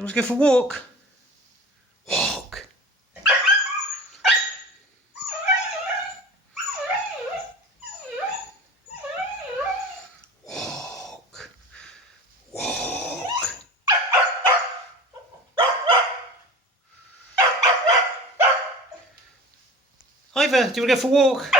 Let's go for a walk. Walk. Walk. Walk. Ivor, do you want to go for a walk?